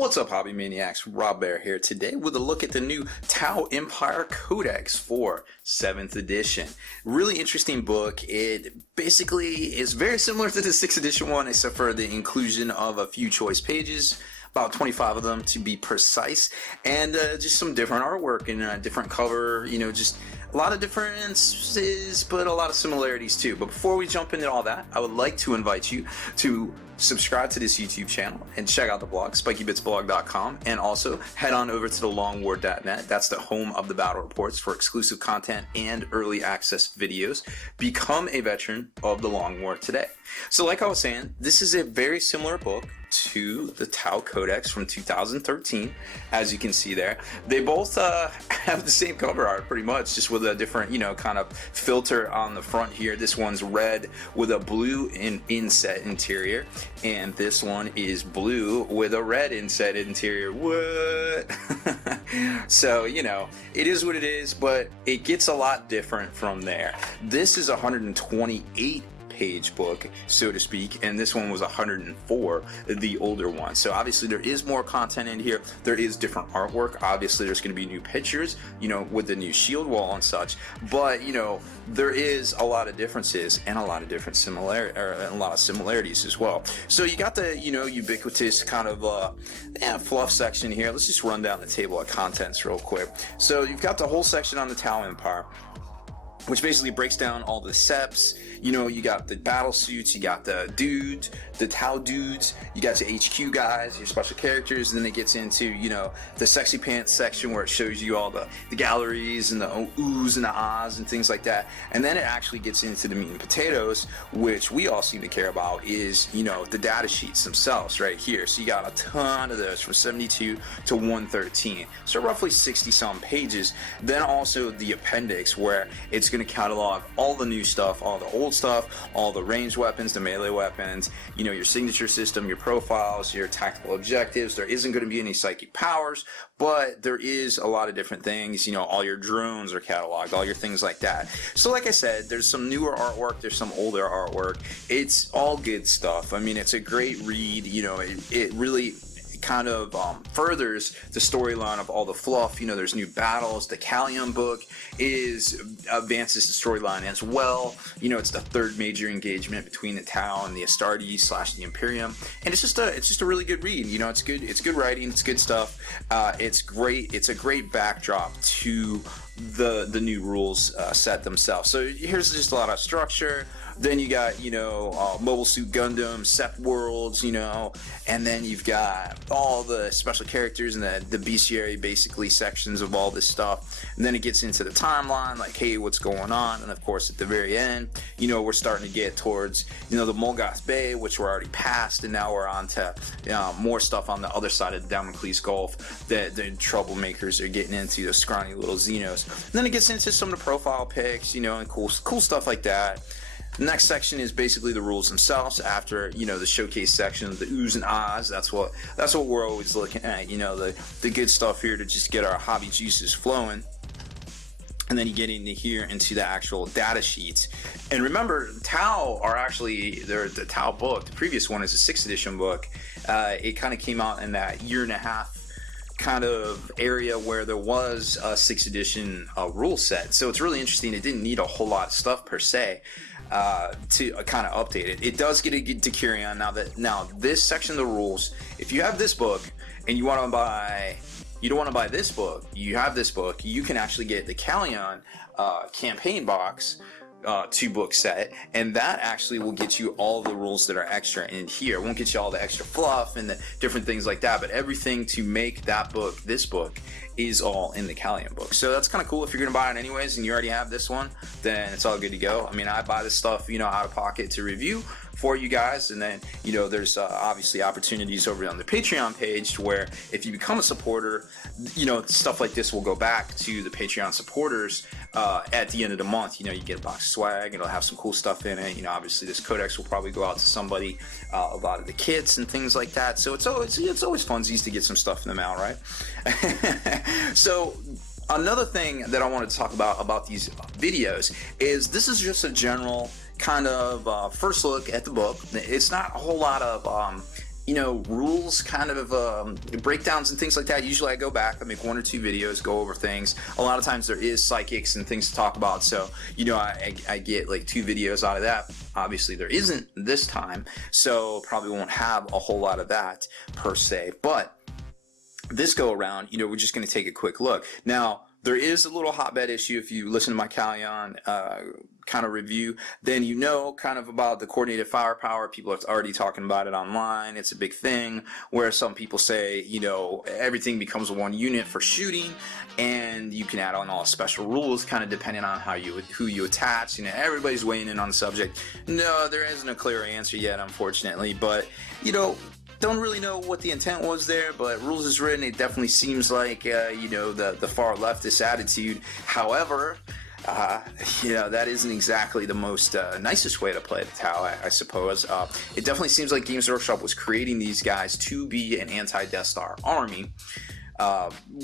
What's up, Hobby Maniacs? Rob Bear here today with a look at the new Tau Codex for 7th edition. Really interesting book. It basically is very similar to the 6th edition one, except for the inclusion of a few choice pages, about 25 of them to be precise, and just some different artwork and a different cover, just a lot of differences, but a lot of similarities too. But before we jump into all that, I would like to invite you to subscribe to this YouTube channel and check out the blog, spikybitsblog.com, and also head on over to the longwar.net. That's the home of the battle reports for exclusive content and early access videos. Become a veteran of the Long War today. So like I was saying, this is a very similar book to the Tau Codex from 2013, as you can see there. They both have the same cover art pretty much, just with a different, kind of filter on the front here. This one's red with a blue inset interior, and this one is blue with a red inset interior. What? So, it is what it is, but it gets a lot different from there. This is 128 page book, so to speak, and this one was 104, the older one. So obviously there is more content in here. There is different artwork. Obviously there's going to be new pictures, with the new shield wall and such, but there is a lot of differences and a lot of different similarities as well. So you got the ubiquitous kind of fluff section here. Let's just run down the table of contents real quick. So you've got the whole section on the Tau Empire, which basically breaks down all the seps. You got the battle suits, you got the dudes, the Tau dudes, you got your HQ guys, your special characters, and then it gets into, the sexy pants section where it shows you all the galleries and the oohs and the ahs and things like that. And then it actually gets into the meat and potatoes, which we all seem to care about, is, the data sheets themselves right here. So you got a ton of those from 72 to 113. So roughly 60 some pages. Then also the appendix, where it's going to catalog all the new stuff, all the old stuff, all the ranged weapons, the melee weapons, your signature system, your profiles, your tactical objectives. There isn't going to be any psychic powers, but there is a lot of different things. All your drones are cataloged, all your things like that. So like I said, there's some newer artwork, there's some older artwork. It's all good stuff. I mean, it's a great read. It really kind of furthers the storyline of all the fluff. There's new battles. The Callium book advances the storyline as well. It's the third major engagement between the Tau and the Astartes / the Imperium, and it's just a really good read. It's good writing, it's good stuff. It's great. It's a great backdrop to the new rules set themselves. So here's just a lot of structure. Then you got, Mobile Suit Gundam, Sept Worlds, and then you've got all the special characters and the bestiary, basically, sections of all this stuff. And then it gets into the timeline, like, hey, what's going on? And of course, at the very end, we're starting to get towards, the Mulgath Bay, which we're already past, and now we're on to more stuff on the other side of the Damocles Gulf that the troublemakers are getting into, those scrawny little Xenos. And then it gets into some of the profile pics, and cool stuff like that. The next section is basically the rules themselves. After the showcase section of the oohs and ahs, that's what we're always looking at. The good stuff here to just get our hobby juices flowing. And then you get into the actual data sheets. And remember, Tau are actually the Tau book. The previous one is a 6th edition book. It kind of came out in that year and a half kind of area where there was a 6th edition rule set. So it's really interesting. It didn't need a whole lot of stuff per se to kind of update it. It does get to carry on now this section of the rules. If you have this book and you don't want to buy this book, you have this book, you can actually get the Callion campaign box 2-book set, and that actually will get you all the rules that are extra in here. It won't get you all the extra fluff and the different things like that, but everything to make that book, this book, is all in the Callium book. So that's kind of cool. If you're gonna buy it anyways and you already have this one, then it's all good to go. I mean, I buy this stuff out of pocket to review for you guys, and then there's obviously opportunities over on the Patreon page where if you become a supporter, stuff like this will go back to the Patreon supporters at the end of the month. You get a box of swag, it'll have some cool stuff in it. Obviously this codex will probably go out to somebody, a lot of the kits and things like that. So it's always funsies to get some stuff in the mail, right? So another thing that I wanted to talk about these videos is this is just a general kind of first look at the book. It's not a whole lot of rules kind of breakdowns and things like that. Usually I go back, I make 1 or 2 videos, go over things. A lot of times there is psychics and things to talk about, so I get like 2 videos out of that. Obviously there isn't this time, so probably won't have a whole lot of that per se, but this go around, we're just going to take a quick look. Now, there is a little hotbed issue. If you listen to my Callion kind of review, then kind of about the coordinated firepower. People are already talking about it online. It's a big thing, where some people say, everything becomes one unit for shooting, and you can add on all special rules kind of depending on who you attach. Everybody's weighing in on the subject. No, there isn't a clear answer yet, unfortunately, but don't really know what the intent was there, but rules is written. It definitely seems like the far leftist attitude. However, that isn't exactly the most nicest way to play the Tau, I suppose. It definitely seems like Games Workshop was creating these guys to be an anti-Death Star army.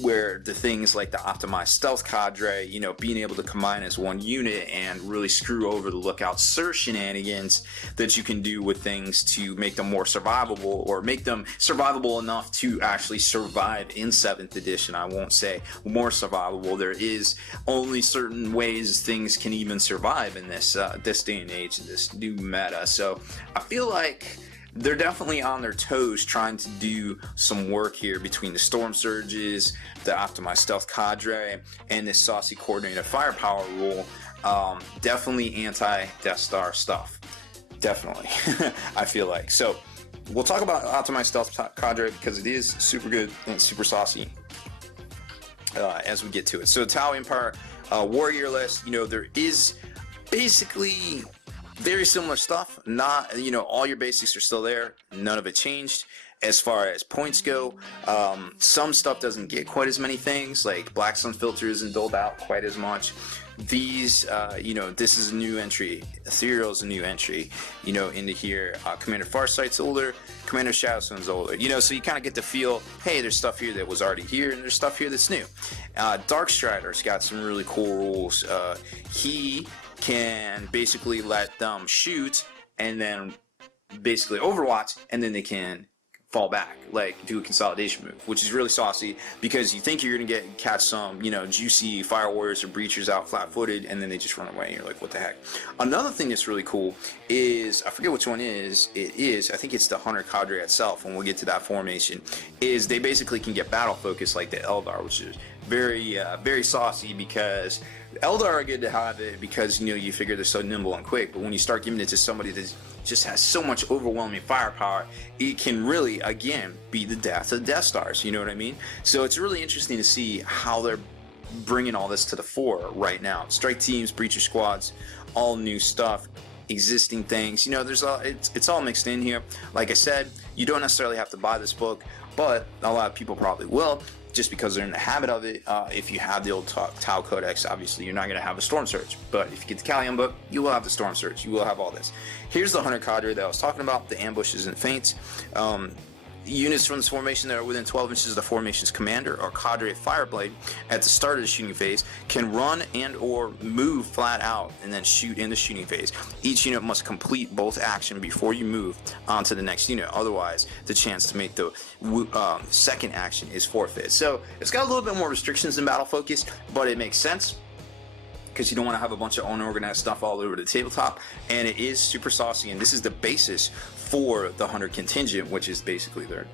Where the things like the optimized stealth cadre, being able to combine as one unit and really screw over the lookout Sir shenanigans that you can do with things to make them more survivable, or make them survivable enough to actually survive in 7th edition. I won't say more survivable. There is only certain ways things can even survive in this day and age, this new meta. So I feel like they're definitely on their toes trying to do some work here between the Storm Surges, the optimized stealth cadre, and this saucy coordinated firepower rule. Definitely anti-Death Star stuff. Definitely. I feel like. So we'll talk about optimized stealth cadre because it is super good and super saucy as we get to it. So Tau Empire warrior list, there is basically very similar stuff. Not, all your basics are still there. None of it changed. As far as points go, some stuff doesn't get quite as many things, like Black Sun Filter isn't doled out quite as much. These, this is a new entry. Ethereal is a new entry, into here. Commander Farsight's older. Commander Shadowstone's older. So you kind of get to feel, hey, there's stuff here that was already here, and there's stuff here that's new. Darkstrider's got some really cool rules. He can basically let them shoot and then basically overwatch, and then they can fall back, like do a consolidation move, which is really saucy because you think you're gonna catch some juicy fire warriors or breachers out flat-footed, and then they just run away and you're like, what the heck. Another thing that's really cool is, I forget which one I think it's the Hunter cadre itself, and we'll get to that formation, is they basically can get battle focus like the Eldar, which is very saucy, because Eldar are good to have it because you figure they're so nimble and quick, but when you start giving it to somebody that just has so much overwhelming firepower, it can really, again, be the death of Death Stars. You know what I mean? So it's really interesting to see how they're bringing all this to the fore right now. Strike teams, breacher squads, all new stuff, existing things. There's it's all mixed in here. Like I said, you don't necessarily have to buy this book, but a lot of people probably will, just because they're in the habit of it. If you have the old Tau Codex, obviously you're not going to have a Storm Surge, but if you get the Callion book, you will have the Storm Surge. You will have all this. Here's the Hunter cadre that I was talking about, the ambushes and feints. Units from this formation that are within 12 inches of the formation's commander or cadre of Fireblade at the start of the shooting phase can run and or move flat out and then shoot in the shooting phase. Each unit must complete both action before you move on to the next unit. Otherwise, the chance to make the second action is forfeit. So it's got a little bit more restrictions than Battle Focus, but it makes sense, because you don't want to have a bunch of unorganized stuff all over the tabletop, and it is super saucy, and this is the basis for the Hunter contingent, which is basically their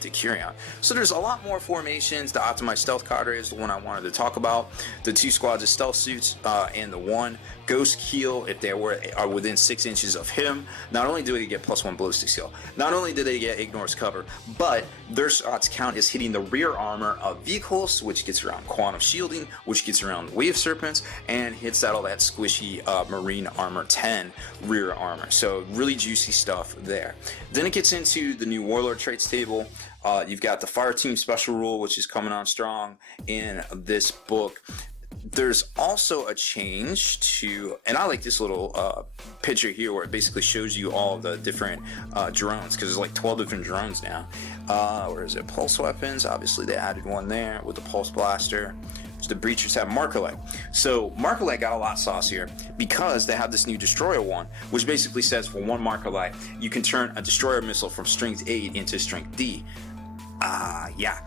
Decurion. So there's a lot more formations. The optimized stealth cadre is the one I wanted to talk about. The 2 squads of stealth suits and the 1 ghost keel, if they are within 6 inches of him. Not only do they get +1 ballistic skill, not only do they get ignores cover, but their shots count as hitting the rear armor of vehicles, which gets around quantum shielding, which gets around wave serpents, and hits out all that squishy marine armor 10 rear armor. So really juicy stuff there. Then it gets into the new warlord traits table. You've got the fire team special rule, which is coming on strong in this book. There's also a change to, and I like this little picture here where it basically shows you all the different drones, because there's like 12 different drones now. Where is it? Pulse weapons, obviously they added one there with the pulse blaster. the breachers have Marker-Light. So Marker-Light got a lot saucier because they have this new destroyer one, which basically says for one Marker-Light, you can turn a destroyer missile from strength 8 into strength D. Yeah.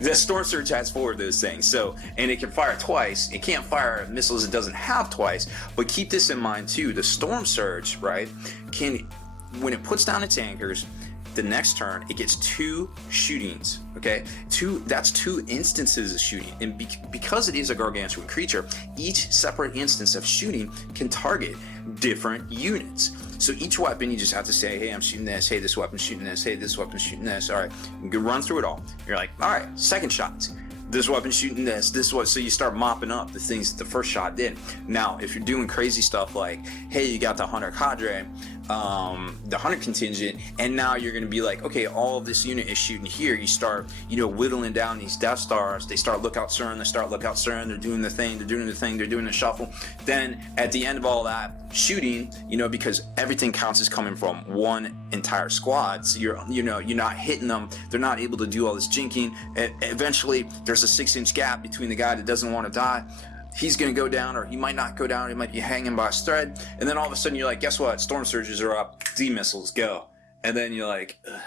The Storm Surge has 4 of those things. So, and it can fire twice. It can't fire missiles it doesn't have twice. But keep this in mind too. The Storm Surge, right, can, when it puts down its anchors, the next turn it gets 2 shootings. Okay, that's 2 instances of shooting, and because it is a gargantuan creature, each separate instance of shooting can target different units. So each weapon, you just have to say, hey, I'm shooting this, hey, this weapon's shooting this, hey, this weapon's shooting this. All right, you can run through it all. You're like, all right, second shots, this weapon's shooting this one. So you start mopping up the things that the first shot did. Now, if you're doing crazy stuff like, hey, you got the Hunter Cadre, the Hunter contingent, and now you're going to be like, okay, all of this unit is shooting here. You start, whittling down these Death Stars. They start lookout CERN, they're doing the thing, they're doing the shuffle. Then at the end of all that shooting, because everything counts as coming from one entire squad, so you're not hitting them. They're not able to do all this jinking. Eventually, there's a 6-inch gap between the guy that doesn't want to die. He's going to go down, or he might not go down. He might be hanging by a thread. And then all of a sudden you're like, guess what? Storm Surges are up. D-missiles, go. And then you're like, ugh,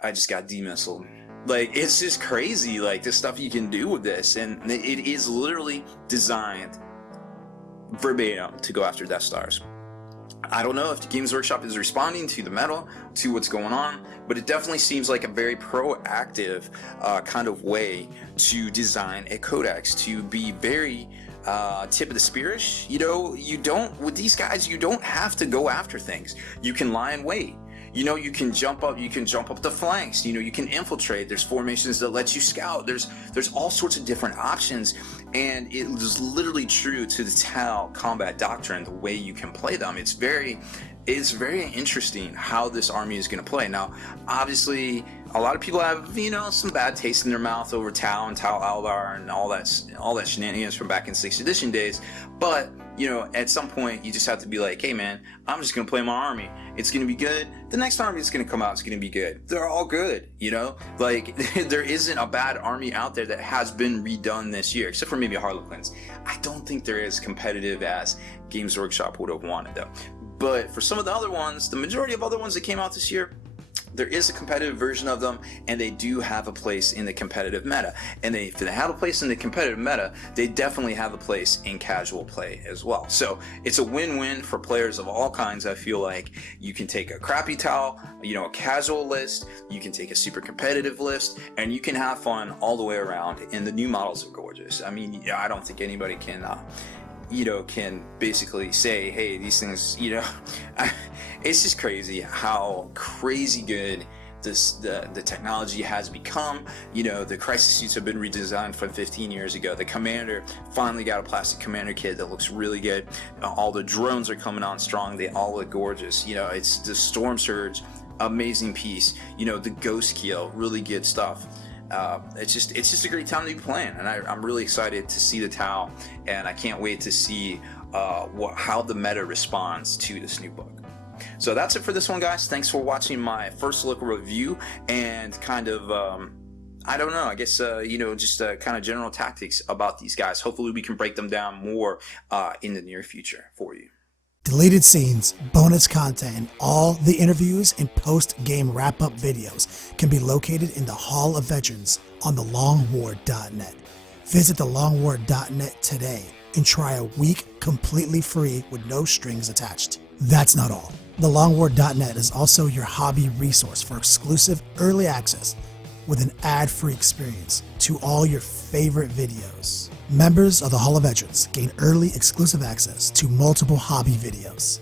I just got D-missiled. Like, it's just crazy, like, the stuff you can do with this. And it is literally designed verbatim to go after Death Stars. I don't know if the Games Workshop is responding to the meta, to what's going on, but it definitely seems like a very proactive kind of way to design a codex, to be very tip of the spearish. With these guys, you don't have to go after things. You can lie in wait. You can jump up the flanks, you can infiltrate. There's formations that let you scout. There's all sorts of different options, and it is literally true to the Tau combat doctrine, the way you can play them. It's very interesting how this army is going to play. Now, obviously, a lot of people have, some bad taste in their mouth over Tau and Tau Alvar and all that shenanigans from back in 6th edition days. But, at some point, you just have to be like, hey, man, I'm just going to play my army. It's going to be good. The next army that's going to come out is going to be good. They're all good, Like, there isn't a bad army out there that has been redone this year, except for maybe Harlequins. I don't think they're as competitive as Games Workshop would have wanted, though. But for some of the other ones, the majority of other ones that came out this year, there is a competitive version of them, and they do have a place in the competitive meta. And if they have a place in the competitive meta, they definitely have a place in casual play as well. So it's a win-win for players of all kinds. I feel like you can take a crappy Tau, a casual list, you can take a super competitive list, and you can have fun all the way around. And the new models are gorgeous. I mean, I don't think anybody can can basically say, hey, these things, it's just crazy how crazy good the technology has become. The crisis suits have been redesigned from 15 years ago. The commander finally got a plastic commander kit that looks really good. All the drones are coming on strong. They all look gorgeous. It's the Storm Surge, amazing piece. The Ghost Keel, really good stuff. It's just a great time to be playing, and I'm really excited to see the Tau, and I can't wait to see how the meta responds to this new book. So that's it for this one, guys. Thanks for watching my first look review and kind of I don't know, I guess just kind of general tactics about these guys. Hopefully we can break them down more in the near future for you. Deleted scenes, bonus content, and all the interviews and post-game wrap-up videos can be located in the Hall of Veterans on thelongwar.net. Visit thelongwar.net today and try a week completely free with no strings attached. That's not all. Thelongwar.net is also your hobby resource for exclusive early access with an ad-free experience to all your favorite videos. Members of the Hall of Veterans gain early exclusive access to multiple hobby videos.